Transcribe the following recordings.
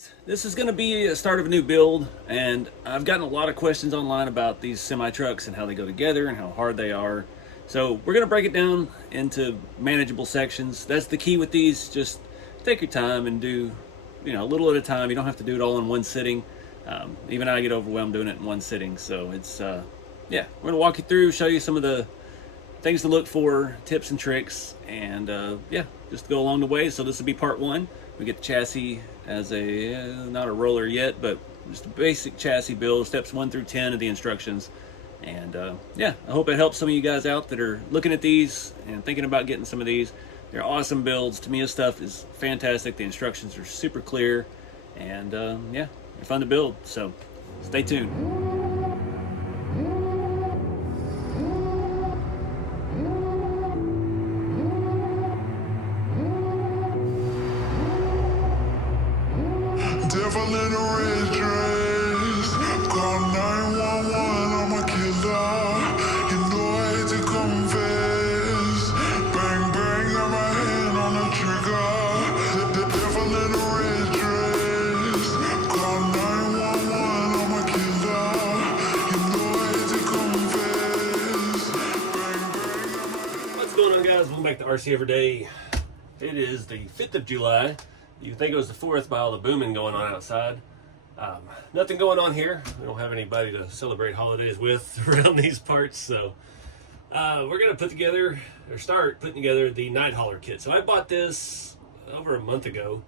Guys, this is going to be a start of a new build, and I've gotten a lot of questions online about these semi trucks and how they go together and how hard they are. So we're going to break it down into manageable sections. That's the key with these. Just take your time and do, a little at a time. You don't have to do it all in one sitting. Even I get overwhelmed doing it in one sitting. So it's yeah, we're going to walk you through, show you some of the things to look for, tips and tricks, and yeah, just go along the way. So this will be part one. We get the chassis as a, not a roller yet, but just a basic chassis build, steps 1 through 10 of the instructions. And yeah, I hope it helps some of you guys out that are looking at these and thinking about getting some of these. They're awesome builds. Tamiya stuff is fantastic. The instructions are super clear, and yeah, they're fun to build. So stay tuned. Devil in a red dress, call 911, I'm a killer. You know I hate to confess. Bang bang, got my hand on the trigger. The devil in a red dress, call 911, I'm a killer. You know I hate to confess. Bang bang, got my hand. What's going on, guys? Welcome back to RC Everyday. It is the 5th of July. You think it was the 4th by all the booming going on outside. Nothing going on here. We don't have anybody to celebrate holidays with around these parts, so we're going to put together, or start putting together, the night hauler kit. So I bought this over a month ago,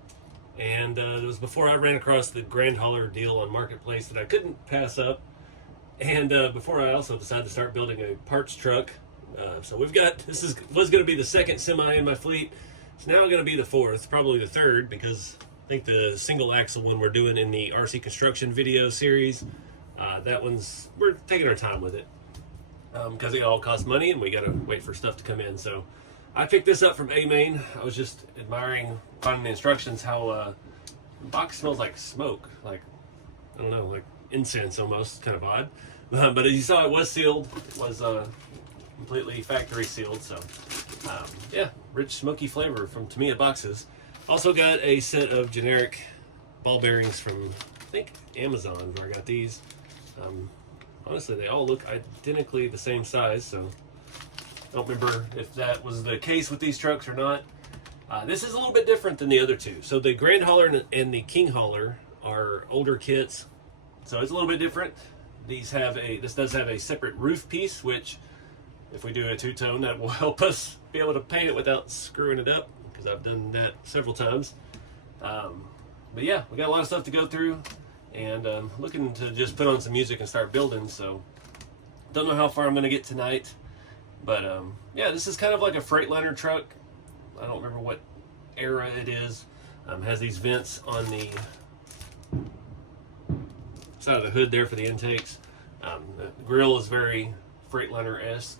and it was before I ran across the Grand Hauler deal on Marketplace that I couldn't pass up, and before I also decided to start building a parts truck. So we've got, was going to be the second semi in my fleet. It's now going to be the 4th, probably the 3rd, because I think the single axle one we're doing in the RC construction video series, that one's, we're taking our time with it, because it all costs money and we got to wait for stuff to come in. So I picked this up from A-Main. I was just admiring, finding the instructions, how the box smells like smoke, like, I don't know, like incense almost, kind of odd. But as you saw, it was sealed. It was completely factory sealed, so yeah, rich smoky flavor from Tamiya boxes. Also got a set of generic ball bearings from, I think, Amazon, where I got these. Honestly, they all look identically the same size, so I don't remember if that was the case with these trucks or not. This is a little bit different than the other two. So the Grand Hauler and the King Hauler are older kits, so it's a little bit different. This does have a separate roof piece, which, if we do a two-tone, that will help us be able to paint it without screwing it up, because I've done that several times. But yeah, we got a lot of stuff to go through, and looking to just put on some music and start building. So don't know how far I'm going to get tonight, but yeah, this is kind of like a Freightliner truck. I don't remember what era it is. Has these vents on the side of the hood there for the intakes. The grill is very Freightliner-esque.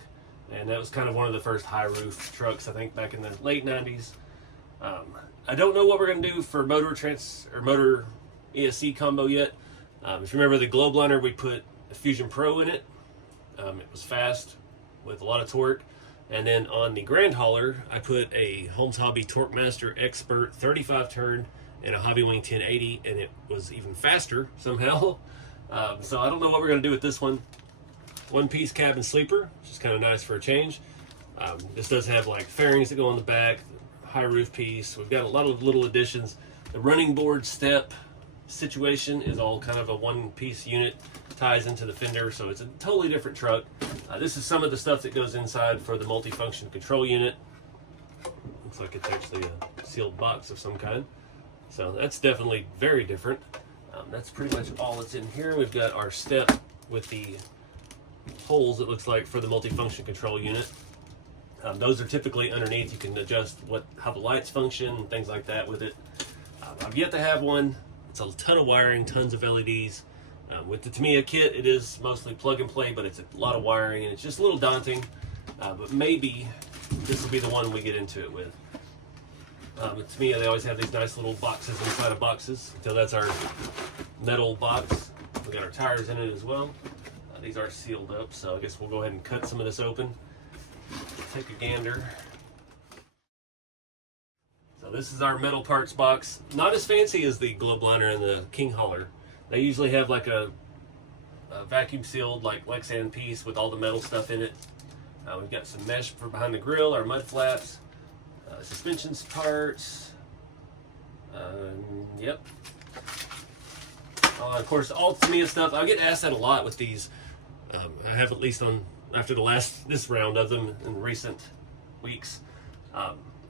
And that was kind of one of the first high roof trucks, I think, back in the late 90s. I don't know what we're going to do for motor ESC combo yet. If you remember the Globeliner, we put a Fusion Pro in it. It was fast with a lot of torque. And then on the Grand Hauler, I put a Holmes Hobby Torque Master Expert 35 turn and a Hobbywing 1080, and it was even faster somehow. So I don't know what we're going to do with this one. One-piece cabin sleeper, which is kind of nice for a change. This does have like fairings that go on the back, high roof piece. We've got a lot of little additions. The running board step situation is all kind of a one-piece unit, ties into the fender, so it's a totally different truck. This is some of the stuff that goes inside for the multifunction control unit. Looks like it's actually a sealed box of some kind. So that's definitely very different. That's pretty much all that's in here. We've got our step with the holes, it looks like, for the multifunction control unit. Those are typically underneath. You can adjust how the lights function and things like that with it. I've yet to have one. It's a ton of wiring, tons of LEDs. With the Tamiya kit, it is mostly plug and play, but it's a lot of wiring and it's just a little daunting. But maybe this will be the one we get into it with. With Tamiya, they always have these nice little boxes inside of boxes. So that's our metal box. We got our tires in it as well. These are sealed up, so I guess we'll go ahead and cut some of this open. Take a gander. So this is our metal parts box. Not as fancy as the globe liner and the king hauler. They usually have like a vacuum sealed like Lexan piece with all the metal stuff in it. We've got some mesh for behind the grill, our mud flaps, suspensions parts. Yep. Of course, all Tamiya stuff. I get asked that a lot with these. I have at least after this round of them in recent weeks.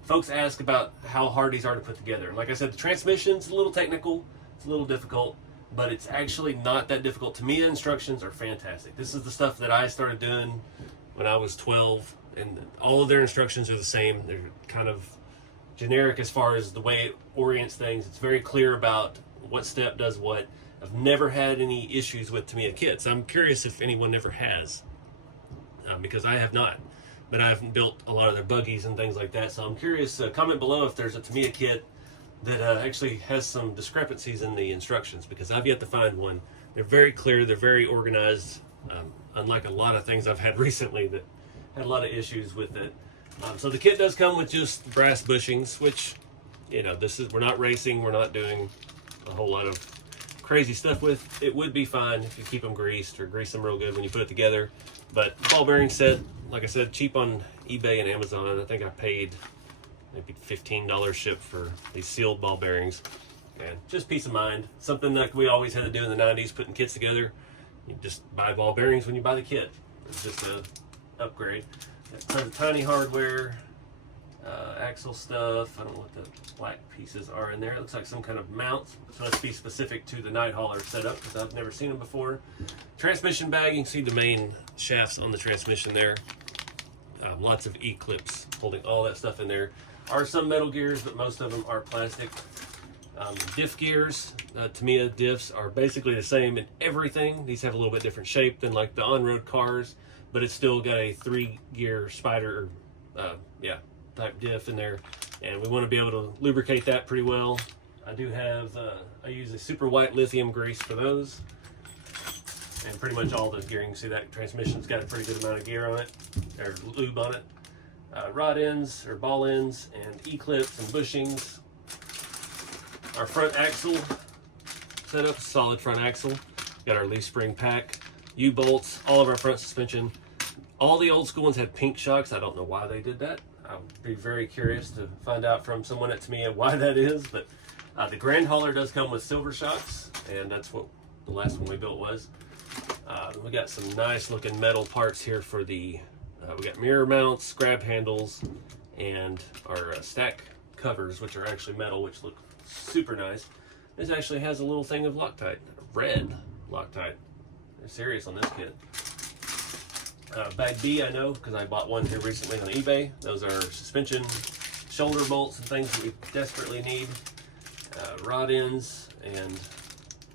Folks ask about how hard these are to put together. And like I said, the transmission's a little technical, it's a little difficult, but it's actually not that difficult. Tamiya instructions are fantastic. This is the stuff that I started doing when I was 12, and all of their instructions are the same. They're kind of generic as far as the way it orients things. It's very clear about what step does what. I've never had any issues with Tamiya kits. I'm curious if anyone ever has, because I have not. But I haven't built a lot of their buggies and things like that. So I'm curious, comment below if there's a Tamiya kit that actually has some discrepancies in the instructions, because I've yet to find one. They're very clear, they're very organized, unlike a lot of things I've had recently that had a lot of issues with it. So the kit does come with just brass bushings, which, you know, we're not racing, we're not doing a whole lot of crazy stuff with. It would be fine if you keep them greased or grease them real good when you put it together. But ball bearing set, like I said, cheap on eBay and Amazon. I think I paid maybe $15 ship for these sealed ball bearings. And just peace of mind. Something that we always had to do in the 90s, putting kits together. You just buy ball bearings when you buy the kit. It's just an upgrade. Tons of tiny hardware, axle stuff. I don't know what the black pieces are in there. It looks like some kind of mount. It's supposed to be specific to the night hauler setup, because I've never seen them before. Transmission bag, you can see the main shafts on the transmission there. Lots of E-clips holding all that stuff in there. Are some metal gears, but most of them are plastic. Diff gears, Tamiya diffs are basically the same in everything. These have a little bit different shape than like the on-road cars, but it's still got a 3-gear spider, type diff in there, and we want to be able to lubricate that pretty well. I do have, I use a super white lithium grease for those, and pretty much all the gearing. You can see that transmission's got a pretty good amount of gear on it, or lube on it. Rod ends, or ball ends, and E-clips and bushings. Our front axle setup, solid front axle. Got our leaf spring pack, U-bolts, all of our front suspension. All the old school ones had pink shocks. I don't know why they did that. I would be very curious to find out from someone at Tamiya why that is, but the Grand Hauler does come with silver shocks, and that's what the last one we built was. We got some nice looking metal parts here for the, we got mirror mounts, grab handles, and our stack covers, which are actually metal, which look super nice. This actually has a little thing of Loctite, red Loctite. They're serious on this kit. Bag B, I know, because I bought one here recently on eBay. Those are suspension shoulder bolts and things that we desperately need. Rod ends and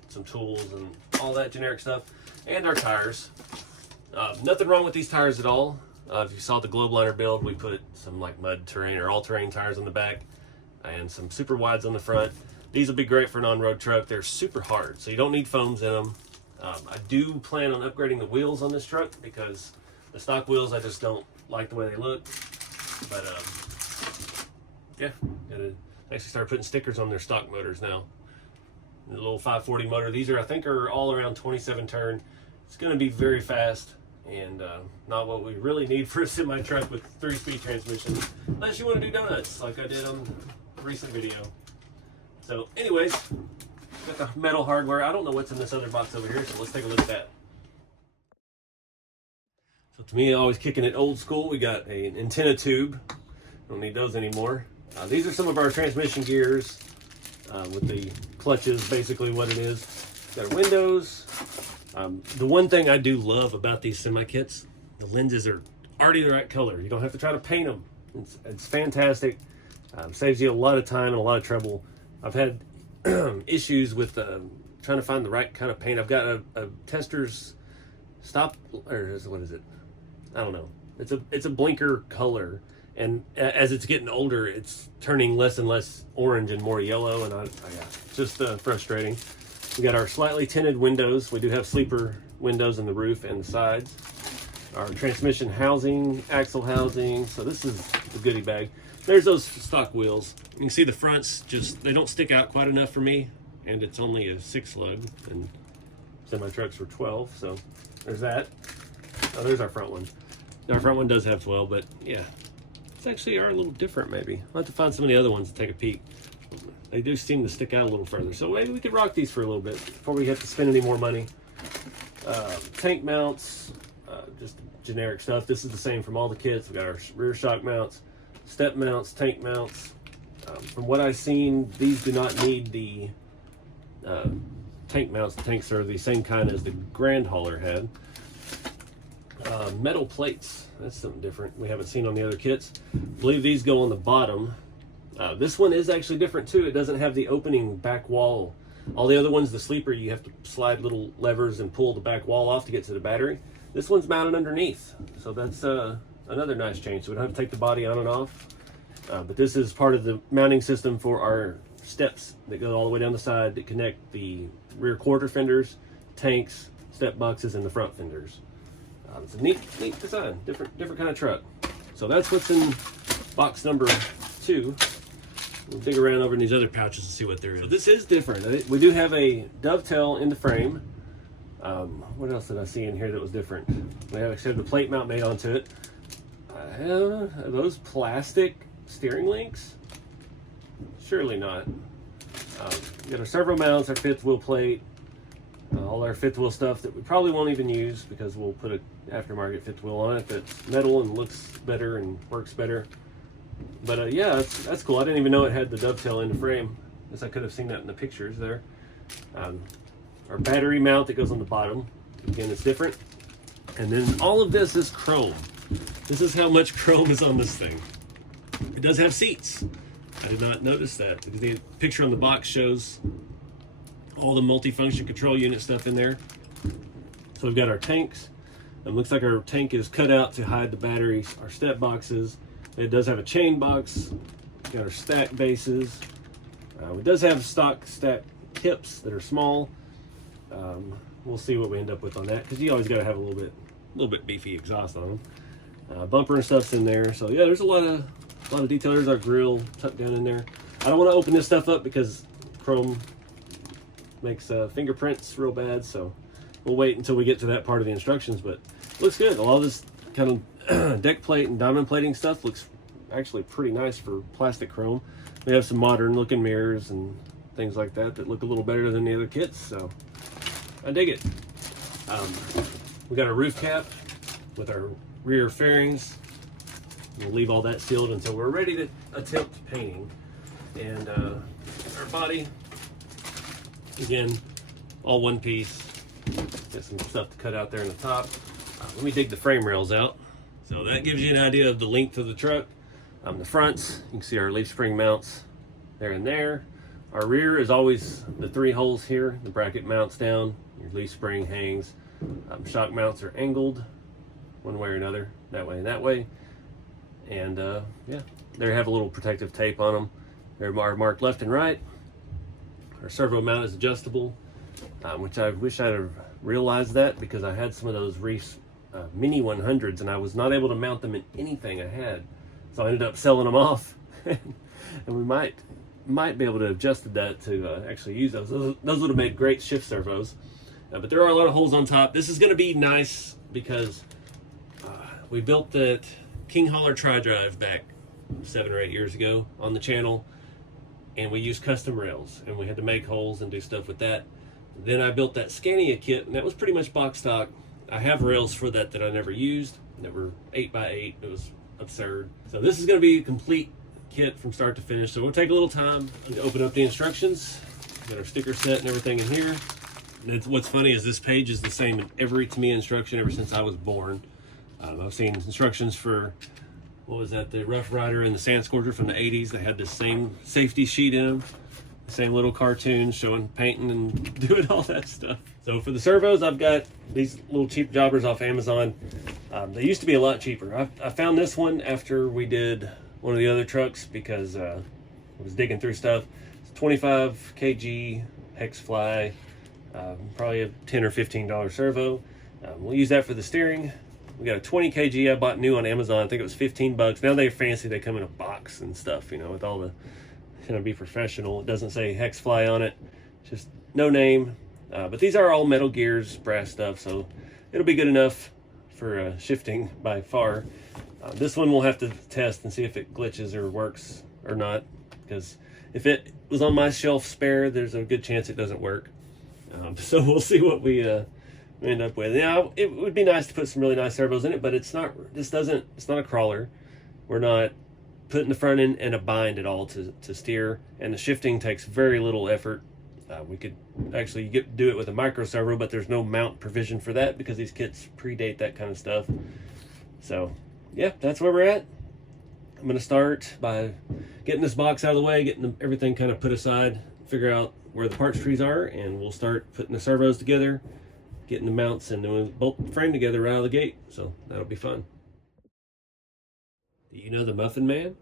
some tools and all that generic stuff. And our tires. Nothing wrong with these tires at all. If you saw the globe liner build, we put some like mud terrain or all-terrain tires on the back and some super wides on the front. These will be great for an on-road truck. They're super hard, so you don't need foams in them. I do plan on upgrading the wheels on this truck, because the stock wheels, I just don't like the way they look. But yeah, gotta actually start putting stickers on their stock motors now. The little 540 motor. These I think are all around 27 turn. It's gonna be very fast, and not what we really need for a semi truck with 3-speed transmission, unless you want to do donuts like I did on the recent video. So anyways, got the metal hardware. I don't know what's in this other box over here, so let's take a look at that. So Tamiya always kicking it old school. We got an antenna tube. Don't need those anymore. These are some of our transmission gears with the clutches, basically what it is. Got our windows. The one thing I do love about these semi kits, the lenses are already the right color. You don't have to try to paint them. It's fantastic. Saves you a lot of time and a lot of trouble. I've had issues with trying to find the right kind of paint. I've got a tester's stop, or what is it? I don't know. It's a blinker color, and as it's getting older, it's turning less and less orange and more yellow, and it's just frustrating. We got our slightly tinted windows. We do have sleeper windows in the roof and the sides. Our transmission housing, axle housing. So this is the goodie bag. There's those stock wheels. You can see the fronts they don't stick out quite enough for me, and it's only a 6 lug, and semi-trucks were 12, so there's that. Oh, there's our front one. Our front one does have 12, but yeah, it's actually are a little different maybe. I'll have to find some of the other ones to take a peek. They do seem to stick out a little further, so maybe we could rock these for a little bit before we have to spend any more money. Tank mounts, just generic stuff. This is the same from all the kits. We've got our rear shock mounts, step mounts, tank mounts. From what I've seen, these do not need the tank mounts. The tanks are the same kind as the Grand Hauler had. Metal plates, that's something different we haven't seen on the other kits. I believe these go on the bottom. This one is actually different too. It doesn't have the opening back wall. All the other ones, the sleeper, you have to slide little levers and pull the back wall off to get to the battery. This one's mounted underneath, so that's another nice change. So we don't have to take the body on and off. But this is part of the mounting system for our steps that go all the way down the side that connect the rear quarter fenders, tanks, step boxes, and the front fenders. It's a neat design, different kind of truck. So that's what's in box number 2. We'll dig around over in these other pouches and see what there is. So this is different. We do have a dovetail in the frame. What else did I see in here that was different? We actually have the plate mount made onto it. Are those plastic steering links? Surely not. We got our servo mounts, our fifth wheel plate, all our fifth wheel stuff that we probably won't even use because we'll put an aftermarket fifth wheel on it that's metal and looks better and works better. But yeah, that's cool. I didn't even know it had the dovetail in the frame. I guess I could have seen that in the pictures there. Our battery mount that goes on the bottom. Again, it's different. And then all of this is chrome. This is how much chrome is on this thing. It does have seats. I did not notice that because the picture on the box shows all the multifunction control unit stuff in there. So we've got our tanks. It looks like our tank is cut out to hide the batteries, our step boxes. It does have a chain box. We've got our stack bases. It does have stock stack hips that are small. We'll see what we end up with on that because you always got to have a little bit beefy exhaust on them. Bumper and stuff's in there. So yeah, there's a lot of detail. There's our grill tucked down in there. I don't want to open this stuff up because chrome makes fingerprints real bad. So we'll wait until we get to that part of the instructions. But it looks good. A lot of this kind of deck plate and diamond plating stuff looks actually pretty nice for plastic chrome. We have some modern looking mirrors and things like that look a little better than the other kits. So I dig it. We got a roof cap with our rear fairings. We'll leave all that sealed until we're ready to attempt painting. And our body, again, all one piece. Got some stuff to cut out there in the top. Let me dig the frame rails out. So that gives you an idea of the length of the truck. The fronts, you can see our leaf spring mounts there and there. Our rear is always the 3 holes here. The bracket mounts down, your leaf spring hangs. Shock mounts are angled one way or another, that way and that way. And yeah, they have a little protective tape on them. They're marked left and right. Our servo mount is adjustable, which I wish I'd have realized that because I had some of those Reefs Mini 100s and I was not able to mount them in anything I had. So I ended up selling them off. And we might be able to have adjusted that to actually use those. Those would have made great shift servos. But there are a lot of holes on top. This is going to be nice because we built that King Hauler tri-drive back 7 or 8 years ago on the channel, and we used custom rails, and we had to make holes and do stuff with that. Then I built that Scania kit, and that was pretty much box stock. I have rails for that I never used that were 8x8. It was absurd. So this is going to be a complete kit from start to finish. So we'll take a little time to open up the instructions. Got our sticker set and everything in here. What's funny is this page is the same in every Tamiya instruction ever since I was born. I've seen instructions for, what was that, the Rough Rider and the Sand Scorcher from the 80s. They had the same safety sheet in them, the same little cartoons showing painting and doing all that stuff. So for the servos, I've got these little cheap jobbers off Amazon. They used to be a lot cheaper. I found this one after we did one of the other trucks because I was digging through stuff. It's 25 kg hex fly, probably a $10 or $15 servo. We'll use that for the steering. We got a 20 kg I bought new on Amazon. I think it was 15 bucks. Now they're fancy. They come in a box and stuff, you know, with all the, gonna be professional. It doesn't say Hexfly on it, just no name. But these are all metal gears, brass stuff, so it'll be good enough for shifting by far. This one we'll have to test and see if it glitches or works or not, because if it was on my shelf spare, there's a good chance it doesn't work. So we'll see what we end up with. Now, it would be nice to put some really nice servos in it, but it's not. It's not a crawler. We're not putting the front end in a bind at all to steer, and the shifting takes very little effort. We could actually do it with a micro servo, but there's no mount provision for that because these kits predate that kind of stuff. So, yeah, that's where we're at. I'm going to start by getting this box out of the way, getting everything kind of put aside, figure out where the parts trees are, and we'll start putting the servos together, getting the mounts, and then we'll bolt the frame together right out of the gate. So that'll be fun. Do you know the Muffin Man?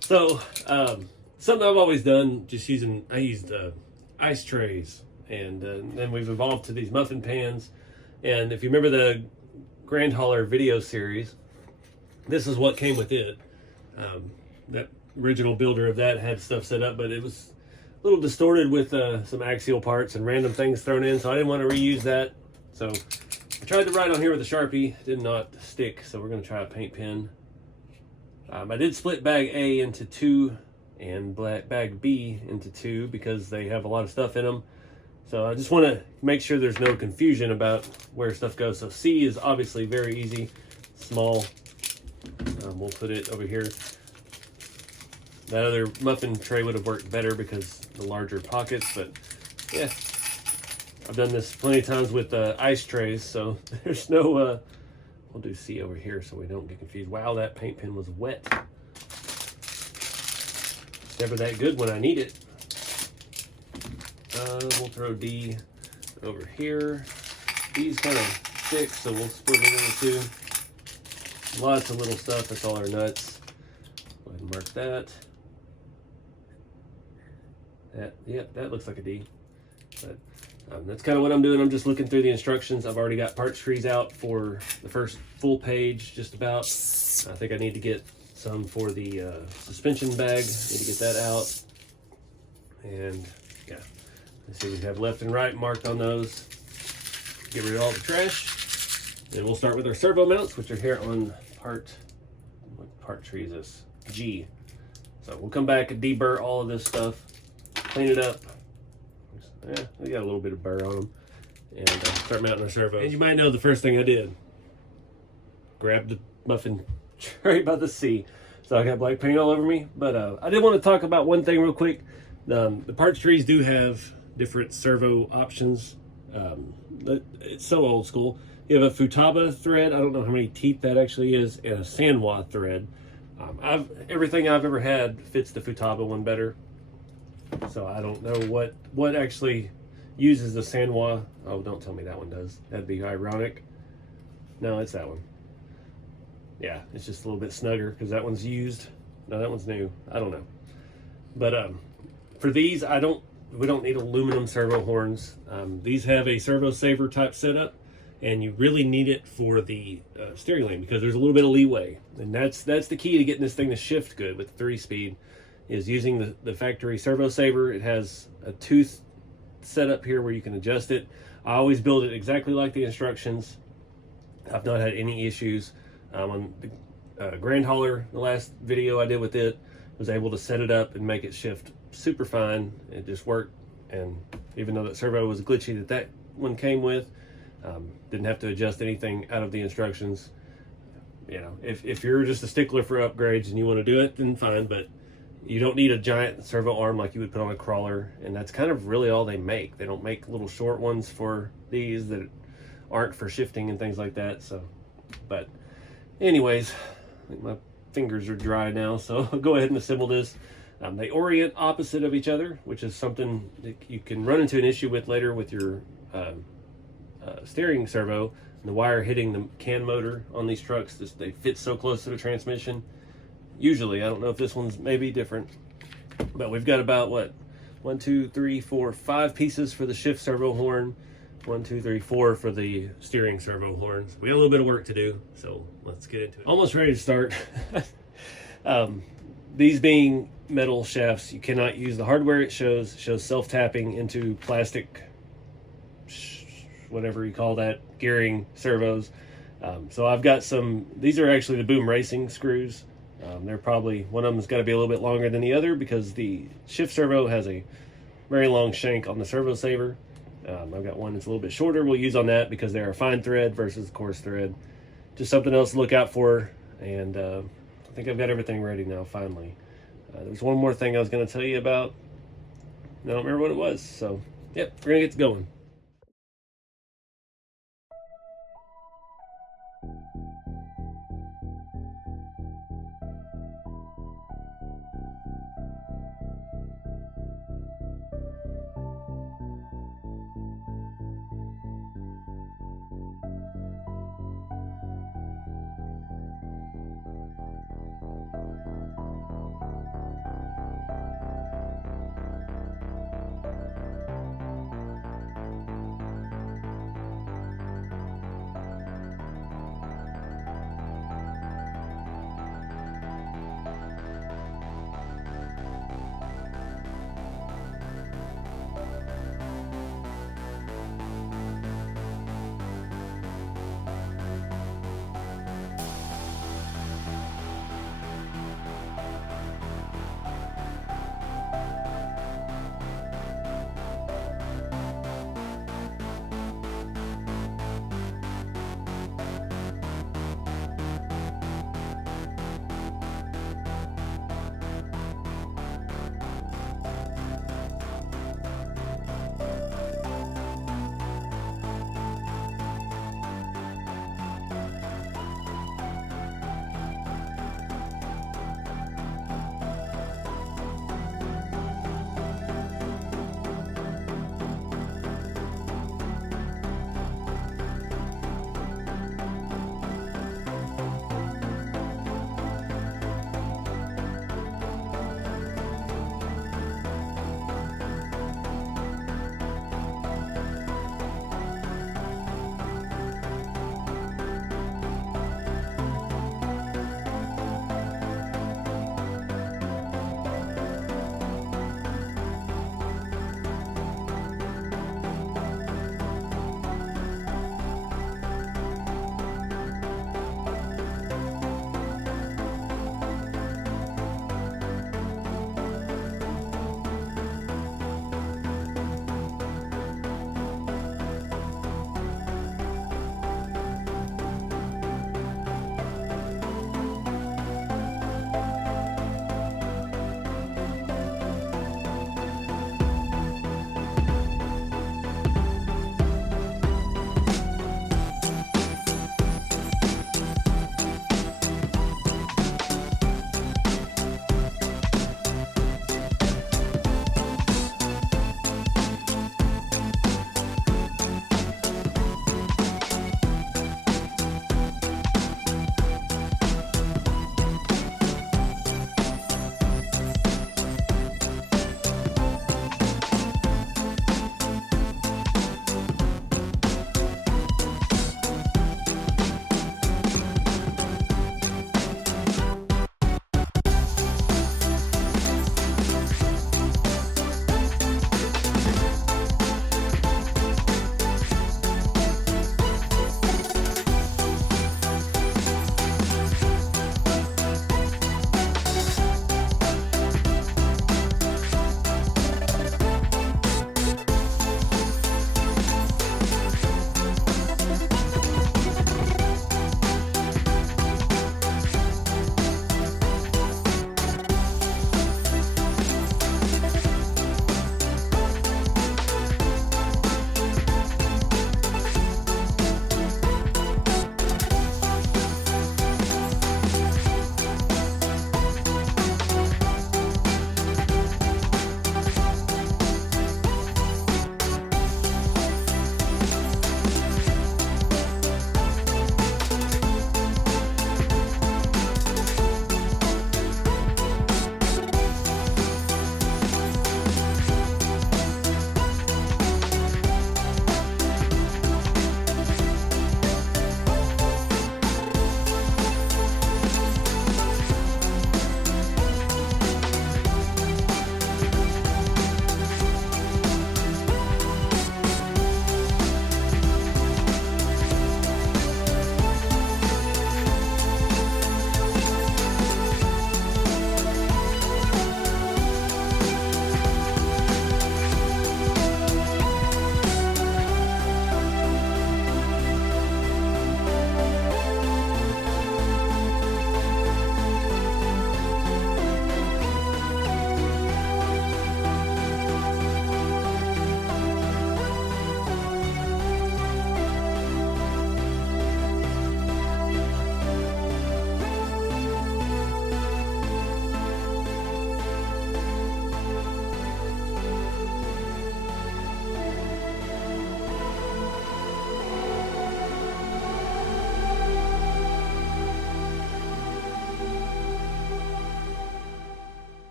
So, something I've always done, I used ice trays, and then we've evolved to these muffin pans. And if you remember the Grand Hauler video series, this is what came with it. That original builder of that had stuff set up, but it was a little distorted with some axial parts and random things thrown in, so I didn't want to reuse that. So I tried to write on here with a Sharpie, did not stick, so we're going to try a paint pen. I did split bag A into 2 and bag B into 2 because they have a lot of stuff in them. So I just want to make sure there's no confusion about where stuff goes. So C is obviously very easy, small. We'll put it over here. That other muffin tray would have worked better because the larger pockets, but yeah, I've done this plenty of times with ice trays, so there's no, we'll do C over here so we don't get confused. Wow, that paint pen was wet. It's never that good when I need it. We'll throw D over here. D's kind of thick, so we'll split it into 2. Lots of little stuff, that's all our nuts. Go ahead and mark that. Yep, that looks like a D. But that's kind of what I'm doing. I'm just looking through the instructions. I've already got parts trees out for the first full page, just about. I think I need to get some for the suspension bag. Need to get that out. And yeah, let's see, we have left and right marked on those. Get rid of all the trash. Then we'll start with our servo mounts, which are here on what part tree is this? G. So we'll come back and deburr all of this stuff, clean it up. Yeah, we got a little bit of burr on them, and start mounting our servos. And you might know the first thing I did, grab the muffin tray by the C. So I got black paint all over me, but I did want to talk about one thing real quick. The parts trees do have different servo options. It's so old school. You have a Futaba thread. I don't know how many teeth that actually is, and a Sanwa thread. Everything I've ever had fits the Futaba one better. So I don't know what actually uses the Sanwa. Oh, don't tell me that one does. That'd be ironic. No, it's that one. Yeah, it's just a little bit snugger because that one's used. No, that one's new. I don't know. But for these, we don't need aluminum servo horns. These have a servo saver type setup, and you really need it for the steering lane because there's a little bit of leeway, and that's the key to getting this thing to shift good with 3-speed, is using the factory servo saver. It has a tooth set up here where you can adjust it. I always build it exactly like the instructions. I've not had any issues. On the Grand Hauler, the last video I did with it, was able to set it up and make it shift super fine. It just worked, and even though that servo was glitchy that one came with, didn't have to adjust anything out of the instructions. You know, if you're just a stickler for upgrades and you want to do it, then fine, but you don't need a giant servo arm like you would put on a crawler, and that's kind of really all they make. They don't make little short ones for these that aren't for shifting and things like that. So, but anyways, I think my fingers are dry now, so I'll go ahead and assemble this. They orient opposite of each other, which is something that you can run into an issue with later with your steering servo. The wire hitting the can motor on these trucks, they fit so close to the transmission. Usually, I don't know if this one's maybe different, but we've got about what, 1, 2, 3, 4, 5 pieces for the shift servo horn. 1, 2, 3, 4 for the steering servo horns. We got a little bit of work to do, so let's get into it. Almost ready to start. These being metal shafts, you cannot use the hardware. It shows self-tapping into plastic, whatever you call that, gearing servos. So I've got some, these are actually the Boom Racing screws. They're probably, one of them's got to be a little bit longer than the other because the shift servo has a very long shank on the servo saver. I've got one that's a little bit shorter. We'll use on that because they're a fine thread versus coarse thread. Just something else to look out for. And I think I've got everything ready now, finally. There's one more thing I was going to tell you about. I don't remember what it was. So, yep, we're going to get going.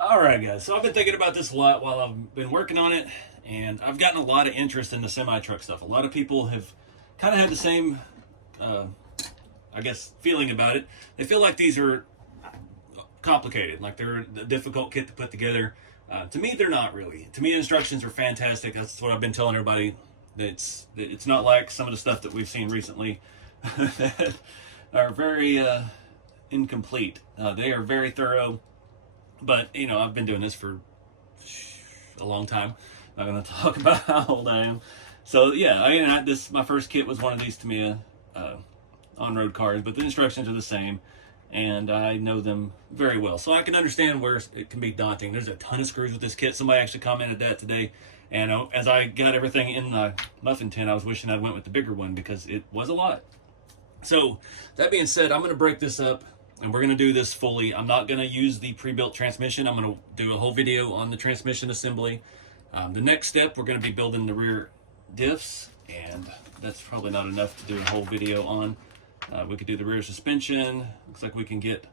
Alright guys, so I've been thinking about this a lot while I've been working on it, and I've gotten a lot of interest in the semi-truck stuff. A lot of people have kind of had the same, I guess, feeling about it. They feel like these are complicated, like they're a difficult kit to put together. To me, they're not really. To me, the instructions are fantastic. That's what I've been telling everybody. It's not like some of the stuff that we've seen recently that are very incomplete. They are very thorough. But, you know, I've been doing this for a long time. I'm not going to talk about how old I am. So, yeah, my first kit was one of these Tamiya on-road cars, but the instructions are the same, and I know them very well. So I can understand where it can be daunting. There's a ton of screws with this kit. Somebody actually commented that today. And as I got everything in the muffin tin, I was wishing I went with the bigger one because it was a lot. So, that being said, I'm going to break this up. And we're going to do this fully. I'm not going to use the pre-built transmission. I'm going to do a whole video on the transmission assembly. The next step, we're going to be building the rear diffs, and that's probably not enough to do a whole video on. We could do the rear suspension. Looks like we can get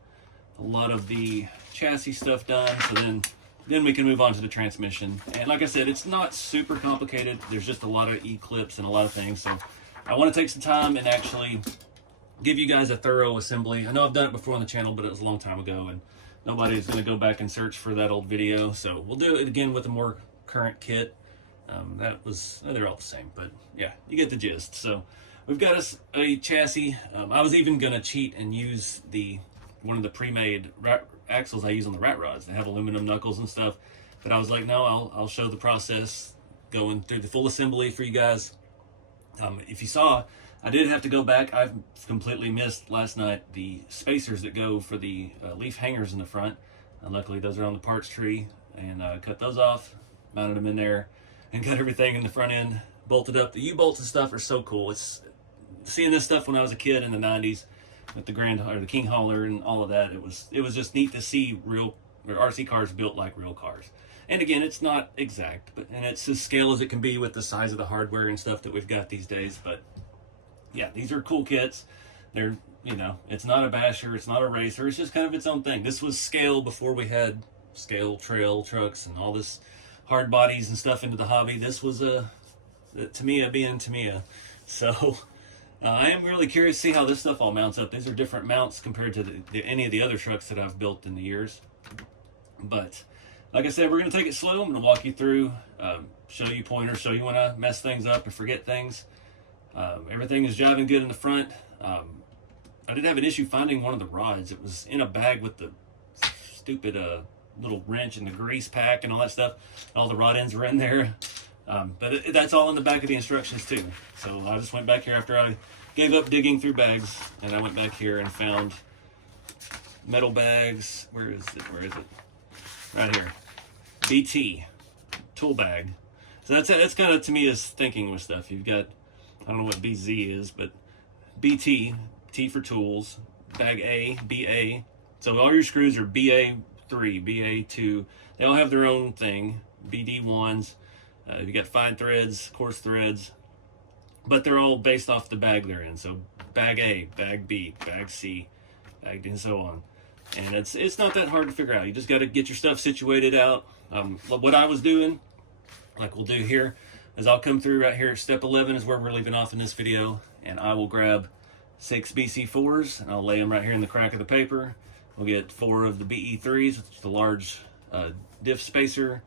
a lot of the chassis stuff done. So then we can move on to the transmission. And like I said, it's not super complicated. There's just a lot of E-clips and a lot of things. So I want to take some time and actually give you guys a thorough assembly. I know I've done it before on the channel, but it was a long time ago, and nobody's going to go back and search for that old video. So we'll do it again with a more current kit. They're all the same, but yeah, you get the gist. So we've got us a chassis. I was even going to cheat and use one of the pre-made axles I use on the rat rods. They have aluminum knuckles and stuff, but I was like, no, I'll show the process going through the full assembly for you guys. If you saw, I did have to go back. I've completely missed last night the spacers that go for the leaf hangers in the front. Luckily, those are on the parts tree, and cut those off, mounted them in there, and got everything in the front end bolted up. The U-bolts and stuff are so cool. It's seeing this stuff when I was a kid in the '90s with the King Hauler and all of that. It was just neat to see real RC cars built like real cars. And again, it's not exact, and it's as scale as it can be with the size of the hardware and stuff that we've got these days. But yeah, these are cool kits. They're, it's not a basher, it's not a racer, it's just kind of its own thing. This was scale before we had scale trail trucks and all this hard bodies and stuff into the hobby. This was the Tamiya being Tamiya. So I am really curious to see how this stuff all mounts up. These are different mounts compared to any of the other trucks that I've built in the years. But like I said, we're going to take it slow. I'm going to walk you through, show you pointers, show you when I mess things up and forget things. Everything is jiving good in the front. I did have an issue finding one of the rods. It was in a bag with the stupid little wrench and the grease pack and all that stuff. All the rod ends were in there. But that's all in the back of the instructions too. So I just went back here after I gave up digging through bags, and I went back here and found metal bags. Where is it? Right here. BT tool bag. So that's kind of Tamiya's thinking with stuff. You've got, I don't know what BZ is, but BT, T for tools, bag A, BA. So all your screws are BA3, BA2. They all have their own thing. BD1s. You got fine threads, coarse threads, but they're all based off the bag they're in. So bag A, bag B, bag C, bag D, and so on. And it's not that hard to figure out. You just got to get your stuff situated out. What I was doing, like we'll do here, is I'll come through right here. Step 11 is where we're leaving off in this video, and I will grab 6 BC4s, and I'll lay them right here in the crack of the paper. We'll get 4 of the BE3s, which is the large diff spacer,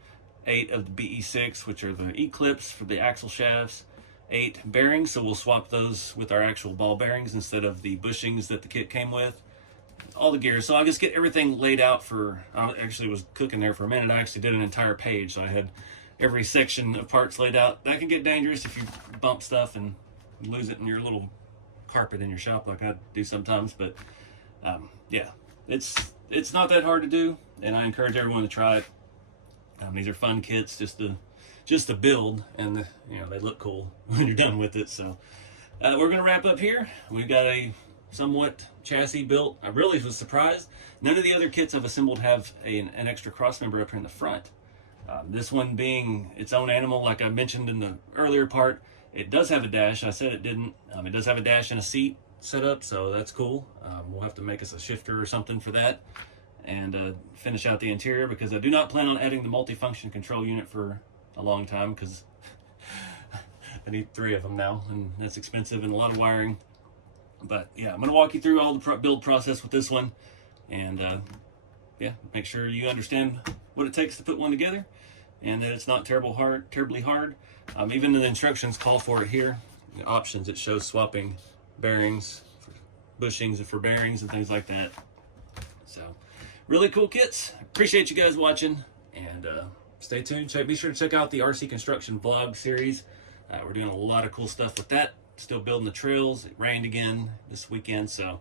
8 of the BE6, which are the E-clips for the axle shafts, 8 bearings, so we'll swap those with our actual ball bearings instead of the bushings that the kit came with. All the gears. So I'll just get everything laid out for, I actually was cooking there for a minute. I actually did an entire page, so I had every section of parts laid out. That can get dangerous if you bump stuff and lose it in your little carpet in your shop like I do sometimes. But yeah, it's not that hard to do, and I encourage everyone to try it. These are fun kits just to build, and they look cool when you're done with it. So we're gonna wrap up here. We've got a somewhat chassis built. I really was surprised. None of the other kits I've assembled have an extra cross member up here in the front. This one being its own animal, like I mentioned in the earlier part, it does have a dash. I said it didn't. It does have a dash and a seat set up, so that's cool. We'll have to make us a shifter or something for that. and finish out the interior, because I do not plan on adding the multifunction control unit for a long time, because I need 3 of them now, and that's expensive and a lot of wiring. But yeah, I'm going to walk you through all the build process with this one, and yeah, make sure you understand what it takes to put one together, and that it's not terribly hard. Even the instructions call for it here. The options, it shows swapping bearings, for bushings for bearings and things like that. So really cool kits. Appreciate you guys watching, and stay tuned. Be sure to check out the RC construction vlog series. We're doing a lot of cool stuff with that. Still building the trails. It rained again this weekend, so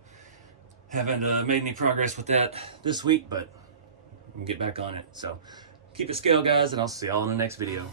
haven't made any progress with that this week, but I'm gonna get back on it. So keep it scale, guys, and I'll see y'all in the next video.